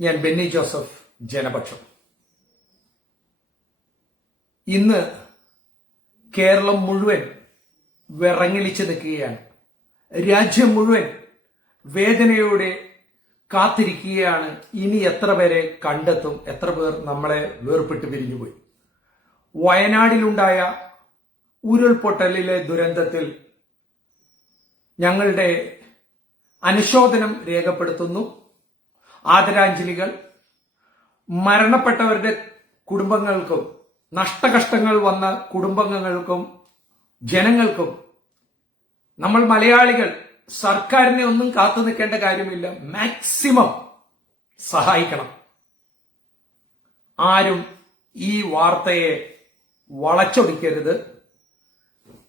ഞാൻ ബെന്നി ജോസഫ് ജനപക്ഷം. ഇന്ന് കേരളം മുഴുവൻ വിറങ്ങലിച്ച് നിൽക്കുകയാണ്. രാജ്യം മുഴുവൻ വേദനയോടെ കാത്തിരിക്കുകയാണ്. ഇനി എത്ര പേരെ കണ്ടെത്തും? എത്ര പേർ നമ്മളെ വേർപെട്ട് പിരിഞ്ഞുപോയി വയനാടിലുണ്ടായ ഉരുൾപൊട്ടലിലെ ദുരന്തത്തിൽ ഞങ്ങളുടെ അനുശോചനം രേഖപ്പെടുത്തുന്നു. ആദരാഞ്ജലികൾ മരണപ്പെട്ടവരുടെ കുടുംബങ്ങൾക്കും നഷ്ടകഷ്ടങ്ങൾ വന്ന കുടുംബങ്ങൾക്കും ജനങ്ങൾക്കും നമ്മൾ മലയാളികൾ സർക്കാരിനെ ഒന്നും കാത്തു നിൽക്കേണ്ട കാര്യമില്ല. മാക്സിമം സഹായിക്കണം. ആരും ഈ വാർത്തയെ വളച്ചൊടിക്കരുത്.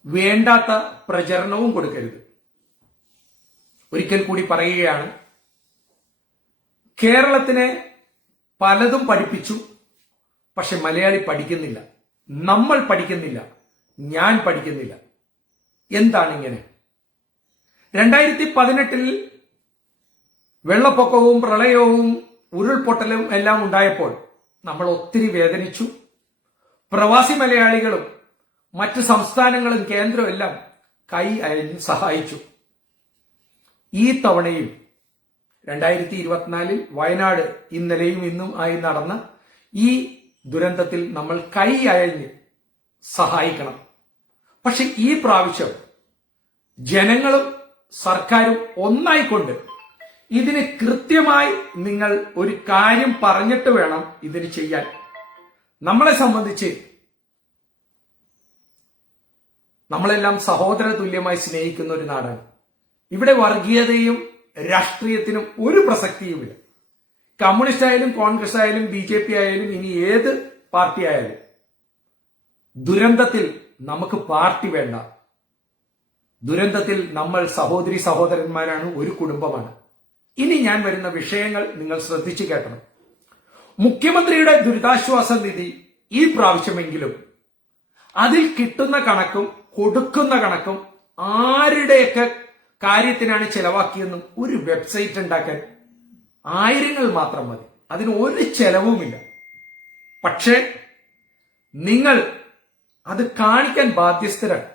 വേണ്ടാത്ത പ്രചരണവും കൊടുക്കരുത്. ഒരിക്കൽ കൂടി പറയുകയാണ് കേരളത്തിനെ പലതും പഠിപ്പിച്ചു പക്ഷെ മലയാളി പഠിക്കുന്നില്ല. നമ്മൾ പഠിക്കുന്നില്ല. ഞാൻ പഠിക്കുന്നില്ല. എന്താണ് ഇങ്ങനെ? രണ്ടായിരത്തി പതിനെട്ടിൽ വെള്ളപ്പൊക്കവും പ്രളയവും ഉരുൾപൊട്ടലും എല്ലാം ഉണ്ടായപ്പോൾ നമ്മൾ ഒത്തിരി വേദനിച്ചു. പ്രവാസി മലയാളികളും മറ്റ് സംസ്ഥാനങ്ങളും കേന്ദ്രവും എല്ലാം കൈ അയഞ്ഞ് സഹായിച്ചു. ഈ തവണയും രണ്ടായിരത്തി ഇരുപത്തിനാലിൽ വയനാട് ഇന്നലെയും ഇന്നും ആയി നടന്ന ഈ ദുരന്തത്തിൽ നമ്മൾ കൈ അയഞ്ഞ് സഹായിക്കണം. പക്ഷെ ഈ പ്രാവശ്യം ജനങ്ങളും സർക്കാരും ഒന്നായിക്കൊണ്ട് ഇതിന് കൃത്യമായി നിങ്ങൾ ഒരു കാര്യം പറഞ്ഞിട്ട് വേണം ഇതിന് ചെയ്യാൻ. നമ്മളെ സംബന്ധിച്ച് നമ്മളെല്ലാം സഹോദര തുല്യമായി സ്നേഹിക്കുന്ന ഒരു നാടാണ്. ഇവിടെ വർഗീയതയും രാഷ്ട്രീയത്തിനും ഒരു പ്രസക്തിയുമില്ല. കമ്മ്യൂണിസ്റ്റ് ആയാലും കോൺഗ്രസ് ആയാലും ബി ജെ പി ആയാലും ഇനി ഏത് പാർട്ടി ആയാലും ദുരന്തത്തിൽ നമുക്ക് പാർട്ടി വേണ്ട. ദുരന്തത്തിൽ നമ്മൾ സഹോദരി സഹോദരന്മാരാണ് ഒരു കുടുംബമാണ്. ഇനി ഞാൻ വരുന്ന വിഷയങ്ങൾ നിങ്ങൾ ശ്രദ്ധിച്ചു കേട്ടണം മുഖ്യമന്ത്രിയുടെ ദുരിതാശ്വാസ നിധി ഈ പ്രാവശ്യമെങ്കിലും അതിൽ കിട്ടുന്ന കണക്കും കൊടുക്കുന്ന കണക്കും ആരുടെയൊക്കെ കാര്യത്തിനാണ് ചെലവാക്കിയെന്നും ഒരു വെബ്സൈറ്റ് ഉണ്ടാക്കാൻ ആയിരങ്ങൾ മാത്രം മതി. അതിന് ഒരു ചെലവുമില്ല. പക്ഷേ നിങ്ങൾ അത് കാണിക്കാൻ ബാധ്യസ്ഥരാണ്.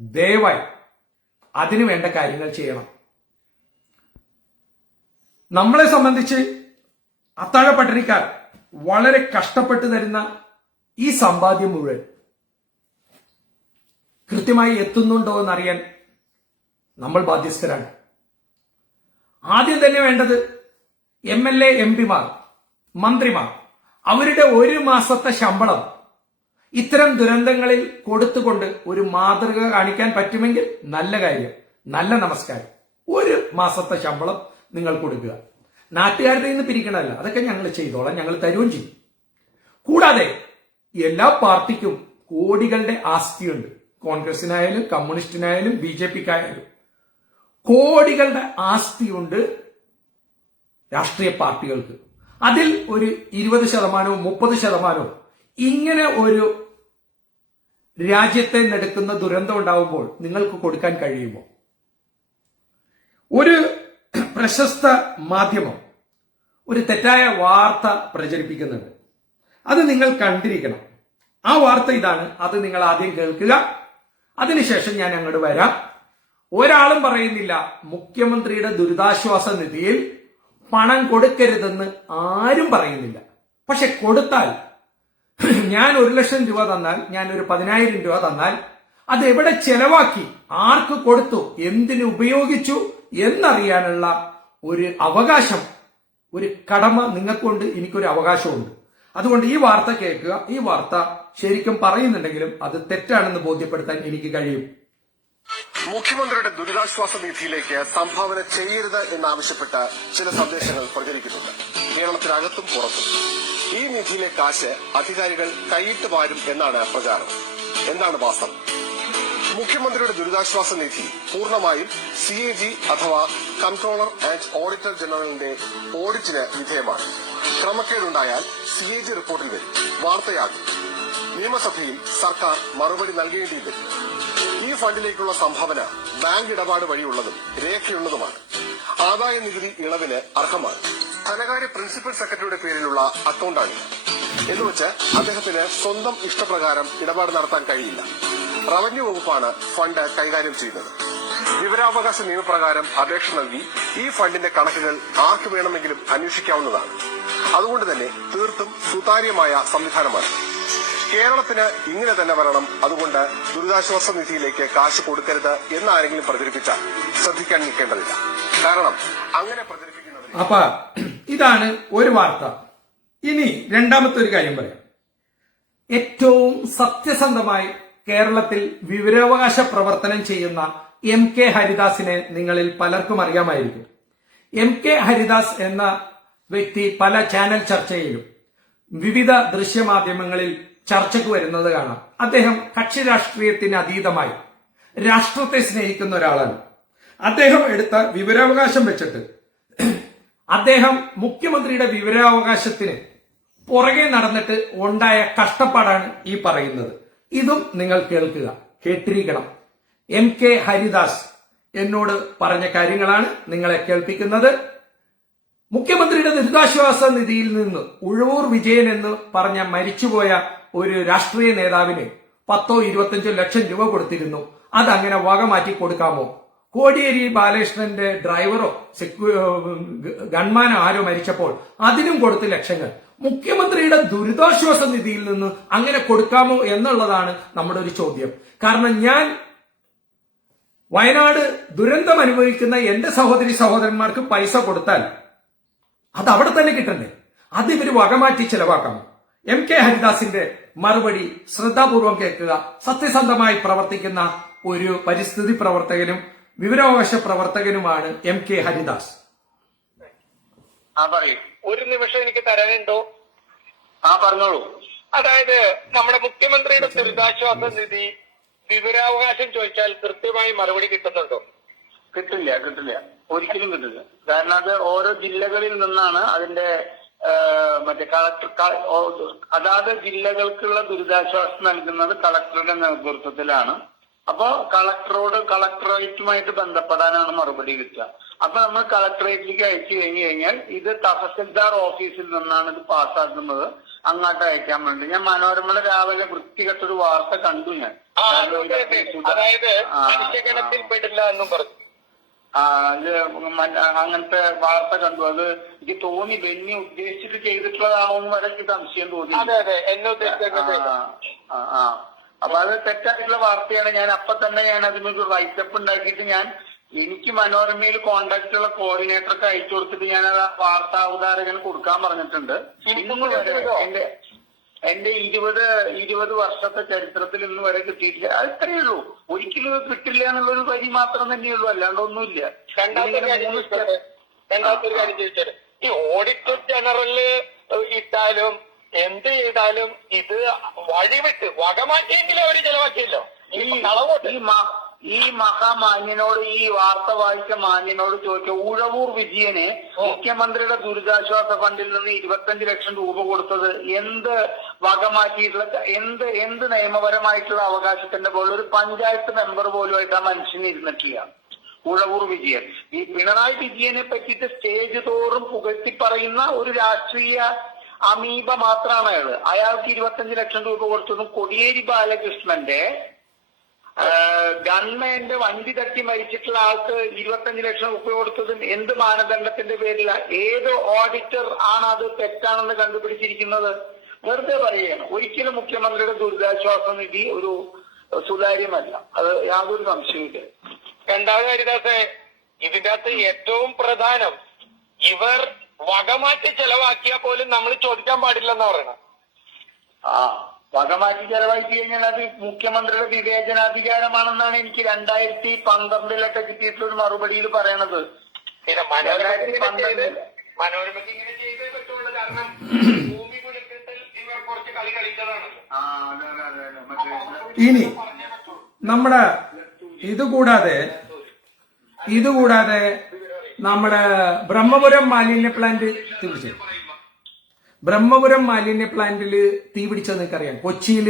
ദയവായി അതിനു വേണ്ട കാര്യങ്ങൾ ചെയ്യണം. നമ്മളെ സംബന്ധിച്ച് അത്താഴ പട്ടിണിക്കാർ വളരെ കഷ്ടപ്പെട്ട് തരുന്ന ഈ സമ്പാദ്യം മുഴുവൻ കൃത്യമായി എത്തുന്നുണ്ടോ എന്നറിയാൻ നമ്മൾ ബാധ്യസ്ഥരാണ്. ആദ്യം തന്നെ വേണ്ടത് എം എൽ എ എം പിമാർ മന്ത്രിമാർ. അവരുടെ ഒരു മാസത്തെ ശമ്പളം ഇത്തരം ദുരന്തങ്ങളിൽ കൊടുത്തുകൊണ്ട് ഒരു മാതൃക കാണിക്കാൻ പറ്റുമെങ്കിൽ നല്ല കാര്യം നല്ല നമസ്കാരം. ഒരു മാസത്തെ ശമ്പളം നിങ്ങൾ കൊടുക്കുക. നാട്ടുകാരുടെ നിന്ന് പിരിക്കണമല്ല അതൊക്കെ ഞങ്ങൾ ചെയ്തോളാം ഞങ്ങൾ തരുകയും ചെയ്യും. കൂടാതെ എല്ലാ പാർട്ടിക്കും കോടികളുടെ ആസ്തിയുണ്ട്. കോൺഗ്രസിനായാലും കമ്മ്യൂണിസ്റ്റിനായാലും ബി ജെ പിക്കായാലും. കോടികളുടെ ആസ്തിയുണ്ട് രാഷ്ട്രീയ പാർട്ടികൾക്ക്. അതിൽ ഒരു ഇരുപത് ശതമാനവും മുപ്പത് ശതമാനവും ഇങ്ങനെ ഒരു രാജ്യത്തെ നെടുക്കുന്ന ദുരന്തം ഉണ്ടാവുമ്പോൾ നിങ്ങൾക്ക് കൊടുക്കാൻ കഴിയുമോ? ഒരു പ്രശസ്ത മാധ്യമം ഒരു തെറ്റായ വാർത്ത പ്രചരിപ്പിക്കുന്നുണ്ട്. അത് നിങ്ങൾ കണ്ടിരിക്കണം. ആ വാർത്ത ഇതാണ്. അത് നിങ്ങൾ ആദ്യം കേൾക്കുക. അതിനുശേഷം ഞാൻ അങ്ങോട്ട് വരാം. ഒരാളും പറയുന്നില്ല മുഖ്യമന്ത്രിയുടെ ദുരിതാശ്വാസ നിധിയിൽ പണം കൊടുക്കരുതെന്ന് ആരും പറയുന്നില്ല. പക്ഷെ കൊടുത്താൽ ഞാൻ ഒരു ലക്ഷം രൂപ തന്നാൽ ഞാൻ ഒരു പതിനായിരം രൂപ തന്നാൽ അത് എവിടെ ചെലവാക്കി ആർക്ക് കൊടുത്തു എന്തിനു ഉപയോഗിച്ചു എന്നറിയാനുള്ള ഒരു അവകാശം ഒരു കടമ നിങ്ങൾക്കുണ്ട് എനിക്കൊരു അവകാശമുണ്ട്. അതുകൊണ്ട് ഈ വാർത്ത കേൾക്കുക. ഈ വാർത്ത ശരിക്കും പറയുന്നുണ്ടെങ്കിലും അത് തെറ്റാണെന്ന് ബോധ്യപ്പെടുത്താൻ എനിക്ക് കഴിയും. മുഖ്യമന്ത്രിയുടെ ദുരിതാശ്വാസ നിധിയിലേക്ക് സംഭാവന ചെയ്യരുത് എന്നാവശ്യപ്പെട്ട ചില സന്ദേശങ്ങൾ പ്രചരിക്കുന്നുണ്ട്. കേരളത്തിനകത്തും പുറത്തും. ഈ നിധിയിലെ കാശ് അധികാരികൾ കൈയിട്ട് വാരും എന്നാണ് പ്രചാരണം. എന്താണ് വാസ്തവം? മുഖ്യമന്ത്രിയുടെ ദുരിതാശ്വാസ നിധി പൂർണമായും സി എ ജി അഥവാ കൺട്രോളർ ആൻഡ് ഓഡിറ്റർ ജനറലിന്റെ ഓഡിറ്റിന് വിധേയമാണ്. ക്രമക്കേടുണ്ടായാൽ സി എ ജി റിപ്പോർട്ടിൽ വരും. വാർത്തയാകും. നിയമസഭയിൽ സർക്കാർ മറുപടി നൽകേണ്ടി വരും ഈ ഫണ്ടിലേക്കുള്ള സംഭാവന ബാങ്ക് ഇടപാട് വഴിയുള്ളതും രേഖയുള്ളതുമാണ്. ആദായ നികുതി ഇളവിന് അർഹമാണ്. ധനകാര്യ പ്രിൻസിപ്പൽ സെക്രട്ടറിയുടെ പേരിലുള്ള അക്കൗണ്ടാണ് എന്നുവെച്ച് അദ്ദേഹത്തിന് സ്വന്തം ഇഷ്ടപ്രകാരം ഇടപാട് നടത്താൻ കഴിയില്ല. റവന്യൂ വകുപ്പാണ് ഫണ്ട് കൈകാര്യം ചെയ്യുന്നത്. വിവരാവകാശ നിയമപ്രകാരം അപേക്ഷ നൽകി ഈ ഫണ്ടിന്റെ കണക്കുകൾ ആർക്ക് വേണമെങ്കിലും അന്വേഷിക്കാവുന്നതാണ്. അതുകൊണ്ട് തന്നെ തീർത്തും സുതാര്യമായ സംവിധാനമാണ്. കേരളത്തിന് ഇങ്ങനെ തന്നെ വരണം. അതുകൊണ്ട് ദുരിതാശ്വാസ നിധിയിലേക്ക് കാശ് കൊടുക്കരുത് എന്ന് ആരെങ്കിലും പ്രചരിപ്പിച്ചാൽ ശ്രദ്ധിക്കാൻ നിൽക്കേണ്ടതില്ല. കാരണം അങ്ങനെ പ്രചരിപ്പിക്കുന്നത് അപ്പ ഇതാണ് ഒരു വാർത്ത. ഇനി രണ്ടാമത്തെ ഒരു കാര്യം പറയാം. ഏറ്റവും സത്യസന്ധമായി കേരളത്തിൽ വിവരാവകാശ പ്രവർത്തനം ചെയ്യുന്ന എം കെ ഹരിദാസിനെ നിങ്ങളിൽ പലർക്കും അറിയാമായിരിക്കും. എം കെ ഹരിദാസ് എന്ന വ്യക്തി പല ചാനൽ ചർച്ചയിലും വിവിധ ദൃശ്യമാധ്യമങ്ങളിൽ ചർച്ചയ്ക്ക് വരുന്നത് കാണാം. അദ്ദേഹം കക്ഷി രാഷ്ട്രീയത്തിന് അതീതമായി രാഷ്ട്രത്തെ സ്നേഹിക്കുന്ന ഒരാളാണ്. അദ്ദേഹം എടുത്ത വിവരാവകാശം വെച്ചിട്ട് അദ്ദേഹം മുഖ്യമന്ത്രിയുടെ വിവരാവകാശത്തിന് പുറകെ നടന്നിട്ട് ഉണ്ടായ കഷ്ടപ്പാടാണ് ഈ പറയുന്നത്. ഇതും നിങ്ങൾ കേൾക്കുക. കേട്ടിരിക്കണം. എം കെ ഹരിദാസ് എന്നോട് പറഞ്ഞ കാര്യങ്ങളാണ് നിങ്ങളെ കേൾപ്പിക്കുന്നത്. മുഖ്യമന്ത്രിയുടെ ദുരിതാശ്വാസ നിധിയിൽ നിന്ന് ഉഴവൂർ വിജയൻ എന്ന് പറഞ്ഞ മരിച്ചുപോയ ഒരു രാഷ്ട്രീയ നേതാവിന് പത്തോ ഇരുപത്തഞ്ചോ ലക്ഷം രൂപ കൊടുത്തിരുന്നു. അതങ്ങനെ വക മാറ്റി കൊടുക്കാമോ? കോടിയേരി ബാലകൃഷ്ണന്റെ ഡ്രൈവറോ ഗൺമാനോ ആരോ മരിച്ചപ്പോൾ അതിനും കൊടുത്ത് ലക്ഷങ്ങൾ. മുഖ്യമന്ത്രിയുടെ ദുരിതാശ്വാസ നിധിയിൽ നിന്ന് അങ്ങനെ കൊടുക്കാമോ എന്നുള്ളതാണ് നമ്മുടെ ഒരു ചോദ്യം. കാരണം ഞാൻ വയനാട് ദുരന്തം അനുഭവിക്കുന്ന എന്റെ സഹോദരി സഹോദരന്മാർക്ക് പൈസ കൊടുത്താൽ അത് അവിടെ തന്നെ കിട്ടണ്ടേ? അത് ഇവർ വകമാറ്റി ചെലവാക്കണം എം കെ ഹരിദാസിന്റെ മറുപടി ശ്രദ്ധാപൂർവം കേൾക്കുക. സത്യസന്ധമായി പ്രവർത്തിക്കുന്ന ഒരു പരിസ്ഥിതി പ്രവർത്തകനും വിവരാവകാശ പ്രവർത്തകനുമാണ് എം കെ ഹരിദാസ്. ആ പറയൂ. ഒരു നിമിഷം എനിക്ക് തരാനുണ്ടോ? ആ പറഞ്ഞോളൂ. അതായത് നമ്മുടെ മുഖ്യമന്ത്രിയുടെ ദുരിതാശ്വാസ നിധി വിവരാവകാശം ചോദിച്ചാൽ കൃത്യമായി മറുപടി കിട്ടുന്നുണ്ടോ? കിട്ടില്ല കിട്ടില്ല. ഒരിക്കലും കിട്ടില്ല. കാരണം അത് ഓരോ ജില്ലകളിൽ നിന്നാണ് അതിന്റെ മറ്റേ കളക്ടർ അതാത് ജില്ലകൾക്കുള്ള ദുരിതാശ്വാസം നൽകുന്നത് കളക്ടറുടെ നേതൃത്വത്തിലാണ്. അപ്പോ കളക്ടറോട് കളക്ടറേറ്റുമായിട്ട് ബന്ധപ്പെടാനാണ് മറുപടി കിട്ടുക. അപ്പൊ നമ്മൾ കളക്ടറേറ്റിലേക്ക് അയച്ചു കഴിഞ്ഞു കഴിഞ്ഞാൽ ഇത് തഹസിൽദാർ ഓഫീസിൽ നിന്നാണ് ഇത് പാസ്സാക്കുന്നത്. അങ്ങോട്ട് അയക്കാൻ വേണ്ടി. ഞാൻ മനോരമയുടെ രാവിലെ വൃത്തികെട്ടൊരു വാർത്ത കണ്ടു ഞാൻ. അതായത് പെടില്ല എന്നും പറഞ്ഞു. ഇത് അങ്ങനത്തെ വാർത്ത കണ്ടു. അത് എനിക്ക് തോന്നി ബെന്നി ഉദ്ദേശിച്ചിട്ട് ചെയ്തിട്ടുള്ളതാണോന്ന് വരെ എനിക്ക് സംശയം തോന്നി. അതെ അതെ. എന്നെ ഉദ്ദേശിച്ചത് ആ. അപ്പൊ അത് തെറ്റായിട്ടുള്ള വാർത്തയാണ്. ഞാൻ അപ്പൊ തന്നെ ഞാൻ അതിനൊരു റൈറ്റപ്പ് ഉണ്ടാക്കിയിട്ട് ഞാൻ എനിക്ക് മനോരമയിൽ കോണ്ടാക്ട് ഉള്ള കോർഡിനേറ്റർക്ക് അയച്ചു കൊടുത്തിട്ട് ഞാൻ അത് ആ വാർത്താ അവതാരകന് കൊടുക്കാൻ പറഞ്ഞിട്ടുണ്ട്. ഇന്ന് വരെ എന്റെ എന്റെ ഇരുപത് ഇരുപത് വർഷത്തെ ചരിത്രത്തിൽ ഇന്ന് വരെ കിട്ടിയിട്ടില്ല. അത് ഇത്രയേ ഉള്ളൂ. ഒരിക്കലും ഇത് കിട്ടില്ല എന്നുള്ളൊരു വരി മാത്രം തന്നെയുള്ളൂ. അല്ലാണ്ട് ഒന്നുമില്ല രണ്ടാമത്തെ ഒരു കാര്യം ചോദിച്ചത് ഈ ഓഡിറ്റർ ജനറൽ ഇട്ടാലും എന്ത് ചെയ്താലും ഇത് വഴിവിട്ട് വകമാറ്റിയെങ്കിലും അവർ ചെലവാക്കിയല്ലോ. ഈ മഹാമാന്യനോട് ഈ വാർത്ത വായിച്ച മാന്യനോട് ചോദിച്ച? ഉഴവൂർ വിജയന് മുഖ്യമന്ത്രിയുടെ ദുരിതാശ്വാസ ഫണ്ടിൽ നിന്ന് ഇരുപത്തഞ്ച് ലക്ഷം രൂപ കൊടുത്തത് എന്ത് വകമാറ്റിയിട്ടുള്ള എന്ത് എന്ത് നിയമപരമായിട്ടുള്ള അവകാശത്തിന്റെ പോലെ ഒരു പഞ്ചായത്ത് മെമ്പർ പോലുമായിട്ട് ആ മനുഷ്യന് ഇരുന്നിട്ടില്ല. ഉഴവൂർ വിജയൻ. ഈ പിണറായി വിജയനെ പറ്റിയിട്ട് സ്റ്റേജ് തോറും പുകഴ്ത്തി പറയുന്ന ഒരു രാഷ്ട്രീയ അമീബ മാത്രമാണ് അയാൾ അയാൾക്ക് ഇരുപത്തഞ്ച് ലക്ഷം രൂപ കൊടുത്തതും കൊടിയേരി ബാലകൃഷ്ണന്റെ ഗവൺമെന്റ് വണ്ടി തട്ടി മരിച്ചിട്ടുള്ള ആൾക്ക് ഇരുപത്തഞ്ച് ലക്ഷം രൂപ കൊടുത്തതും എന്ത് മാനദണ്ഡത്തിന്റെ പേരില? ഏത് ഓഡിറ്റർ ആണ് അത് തെറ്റാണെന്ന് കണ്ടുപിടിച്ചിരിക്കുന്നത്? വെറുതെ പറയുകയാണ്. ഒരിക്കലും മുഖ്യമന്ത്രിയുടെ ദുരിതാശ്വാസ നിധി ഒരു സുതാര്യമല്ല. അത് യാതൊരു സംശയമില്ല രണ്ടാമത് ഹരിദാസെ ഇതിന്റെ അകത്ത് ഏറ്റവും പ്രധാനം ഇവർ വകമാറ്റി ചെലവാക്കിയാൽ പോലും നമ്മൾ ചോദിക്കാൻ പാടില്ലെന്ന് പറയണം ആ വകമാറ്റി ചെലവാക്കി കഴിഞ്ഞാൽ അത് മുഖ്യമന്ത്രിയുടെ വിവേചനാധികാരമാണെന്നാണ് എനിക്ക് രണ്ടായിരത്തി പന്ത്രണ്ടിലൊക്കെ കിട്ടിയിട്ടുള്ള ഒരു മറുപടിയിൽ പറയണത്. പിന്നെ മനോരമയ്ക്ക് ഇങ്ങനെ ചെയ്ത് പറ്റുള്ളൂ. കാരണം ഭൂമി കുലുക്കത്തിൽ ഇനി നമ്മുടെ ഇതുകൂടാതെ ഇതുകൂടാതെ നമ്മുടെ ബ്രഹ്മപുരം മാലിന്യ പ്ലാന്റ് തീപിടിച്ചു ബ്രഹ്മപുരം മാലിന്യ പ്ലാന്റിൽ തീപിടിച്ചത് നിങ്ങൾക്കറിയാം. കൊച്ചിയിൽ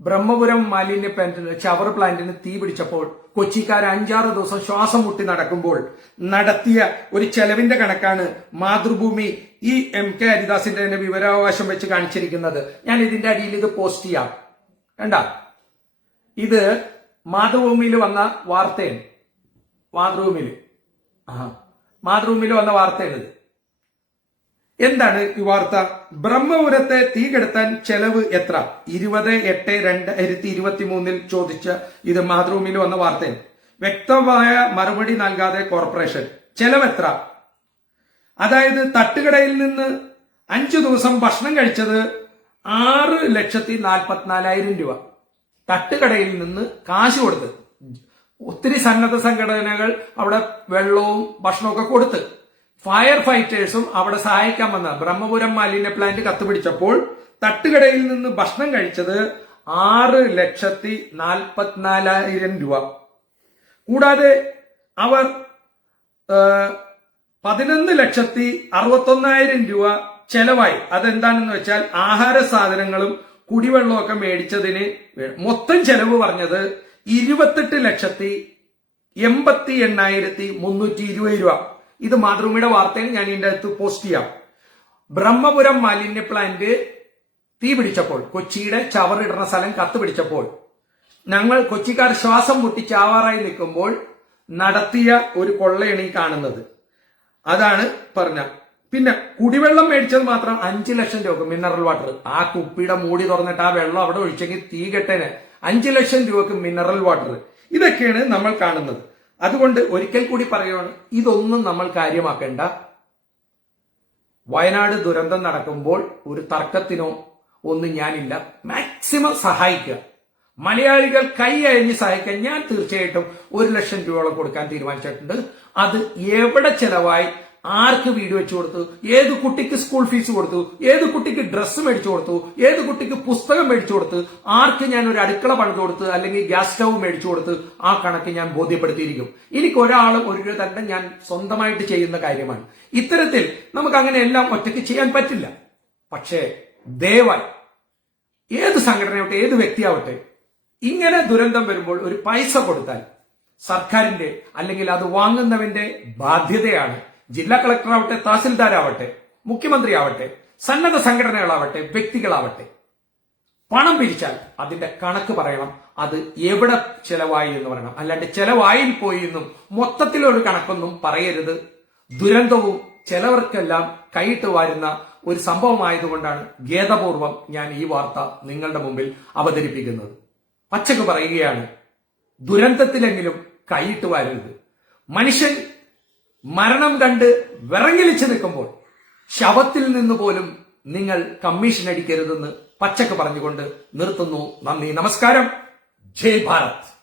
ബ്രഹ്മപുരം മാലിന്യ പ്ലാന്റിന് ചവർ പ്ലാന്റിന് തീ പിടിച്ചപ്പോൾ കൊച്ചിക്കാർ അഞ്ചാറ് ദിവസം ശ്വാസം മുട്ടി നടക്കുമ്പോൾ നടത്തിയ ഒരു ചെലവിന്റെ കണക്കാണ് മാതൃഭൂമി ഈ എം കെ ഹരിദാസിന്റെ തന്നെ വിവരാവകാശം വെച്ച് കാണിച്ചിരിക്കുന്നത്. ഞാൻ ഇതിന്റെ അടിയിൽ ഇത് പോസ്റ്റ് ചെയ്യാം. കണ്ട? ഇത് മാതൃഭൂമിയിൽ വന്ന വാർത്തയാണ്. മാതൃഭൂമിയിൽ. ആ മാതൃഭൂമിയിൽ വന്ന വാർത്തയാണിത്. എന്താണ് ഈ വാർത്ത? ബ്രഹ്മപുരത്തെ തീ കെടുത്താൻ ചെലവ് എത്ര? ഇരുപത് എട്ട് രണ്ടായിരത്തി ഇരുപത്തി മൂന്നിൽ ചോദിച്ച ഇത് മാതൃഭൂമിയിൽ വന്ന വാർത്തയിൽ വ്യക്തമായ മറുപടി നൽകാതെ കോർപ്പറേഷൻ. ചെലവ് എത്ര അതായത് തട്ടുകടയിൽ നിന്ന് അഞ്ചു ദിവസം ഭക്ഷണം കഴിച്ചത് ആറ് ലക്ഷത്തി നാൽപ്പത്തിനാലായിരം രൂപ. തട്ടുകടയിൽ നിന്ന് കാശ് കൊടുത്ത്. ഒത്തിരി സന്നദ്ധ സംഘടനകൾ അവിടെ വെള്ളവും ഭക്ഷണമൊക്കെ കൊടുത്ത്. ഫയർ ഫൈറ്റേഴ്സും അവിടെ സഹായിക്കാൻ വന്ന ബ്രഹ്മപുരം മാലിന്യ പ്ലാന്റ് കത്തുപിടിച്ചപ്പോൾ തട്ടുകടയിൽ നിന്ന് ഭക്ഷണം കഴിച്ചത് ആറ് ലക്ഷത്തി നാൽപ്പത്തിനാലായിരം രൂപ. കൂടാതെ അവർ പതിനൊന്ന് ലക്ഷത്തി അറുപത്തൊന്നായിരം രൂപ ചെലവായി. അതെന്താണെന്ന് വെച്ചാൽ ആഹാര സാധനങ്ങളും കുടിവെള്ളമൊക്കെ മേടിച്ചതിന് മൊത്തം ചെലവ് പറഞ്ഞത് ഇരുപത്തെട്ട് ലക്ഷത്തി എൺപത്തി എണ്ണായിരത്തി മുന്നൂറ്റി ഇരുപത് രൂപ. ഇത് മാതൃഭൂമിയുടെ വാർത്തയിൽ ഞാൻ ഇതിന്റെ അകത്ത് പോസ്റ്റ് ചെയ്യാം. ബ്രഹ്മപുരം മാലിന്യ പ്ലാന്റ് തീ പിടിച്ചപ്പോൾ കൊച്ചിയുടെ ചവറിടുന്ന സ്ഥലം കത്ത് പിടിച്ചപ്പോൾ ഞങ്ങൾ കൊച്ചിക്കാർ ശ്വാസം മുട്ടി ചാവാറായി നിൽക്കുമ്പോൾ നടത്തിയ ഒരു കൊള്ളയാണ് ഈ കാണുന്നത്. അതാണ് പറഞ്ഞ. പിന്നെ കുടിവെള്ളം മേടിച്ചത് മാത്രം അഞ്ചു ലക്ഷം രൂപ മിനറൽ വാട്ടർ ആ കുപ്പിയുടെ മൂടി തുറന്നിട്ട് ആ വെള്ളം അവിടെ ഒഴിച്ചെങ്കിൽ തീ കെട്ടേന് അഞ്ചു ലക്ഷം രൂപക്ക് മിനറൽ വാട്ടർ ഇതൊക്കെയാണ് നമ്മൾ കാണുന്നത്. അതുകൊണ്ട് ഒരിക്കൽ കൂടി പറയുകയാണ് ഇതൊന്നും നമ്മൾ കാര്യമാക്കേണ്ട. വയനാട് ദുരന്തം നടക്കുമ്പോൾ ഒരു തർക്കത്തിനോ ഒന്നും ഞാനില്ല. മാക്സിമം സഹായിക്കുക. മലയാളികൾ കൈ അഴിഞ്ഞ് സഹായിക്കാൻ ഞാൻ തീർച്ചയായിട്ടും ഒരു ലക്ഷം രൂപയോളം കൊടുക്കാൻ തീരുമാനിച്ചിട്ടുണ്ട്. അത് എവിടെ ചെലവായി ആർക്ക് വീട് വെച്ചു കൊടുത്തു? ഏത് കുട്ടിക്ക് സ്കൂൾ ഫീസ് കൊടുത്തു? ഏത് കുട്ടിക്ക് ഡ്രസ്സ് മേടിച്ചു കൊടുത്തു? ഏത് കുട്ടിക്ക് പുസ്തകം മേടിച്ചു കൊടുത്തു? ആർക്ക് ഞാൻ ഒരു അടുക്കള പണിത് കൊടുത്ത്? അല്ലെങ്കിൽ ഗ്യാസ് സ്റ്റൗ മേടിച്ചു കൊടുത്ത്? ആ കണക്ക് ഞാൻ ബോധ്യപ്പെടുത്തിയിരിക്കും. എനിക്ക് ഒരാൾ ഒരു തന്നെ ഞാൻ സ്വന്തമായിട്ട് ചെയ്യുന്ന കാര്യമാണ്. ഇത്തരത്തിൽ നമുക്ക് അങ്ങനെ എല്ലാം ഒറ്റയ്ക്ക് ചെയ്യാൻ പറ്റില്ല. പക്ഷേ ദയവായി ഏത് സംഘടനയാവട്ടെ ഏത് വ്യക്തിയാവട്ടെ ഇങ്ങനെ ദുരന്തം വരുമ്പോൾ ഒരു പൈസ കൊടുത്താൽ സർക്കാരിന്റെ അല്ലെങ്കിൽ അത് വാങ്ങുന്നവന്റെ ബാധ്യതയാണ് ജില്ലാ കളക്ടറാവട്ടെ തഹസിൽദാരാവട്ടെ മുഖ്യമന്ത്രിയാവട്ടെ സന്നദ്ധ സംഘടനകളാവട്ടെ വ്യക്തികളാവട്ടെ പണം പിരിച്ചാൽ അതിന്റെ കണക്ക് പറയണം. അത് എവിടെ ചെലവായി എന്ന് പറയണം. അല്ലാണ്ട് ചെലവായിൽ പോയി എന്നും മൊത്തത്തിലൊരു കണക്കൊന്നും പറയരുത്. ദുരന്തവും ചിലവർക്കെല്ലാം കൈയിട്ട് വരുന്ന ഒരു സംഭവമായതുകൊണ്ടാണ് ഖേദപൂർവം ഞാൻ ഈ വാർത്ത നിങ്ങളുടെ മുമ്പിൽ അവതരിപ്പിക്കുന്നത്. പച്ചക്ക് പറയുകയാണ് ദുരന്തത്തിലെങ്കിലും കൈയിട്ട് വാരരുത്. മനുഷ്യൻ മരണം കണ്ട് വിറങ്ങിലിച്ചു നിൽക്കുമ്പോൾ ശവത്തിൽ നിന്ന് പോലും നിങ്ങൾ കമ്മീഷൻ അടിക്കരുതെന്ന് പച്ചക്ക് പറഞ്ഞുകൊണ്ട് നിർത്തുന്നു. നന്ദി നമസ്കാരം. ജയ് ഭാരത്.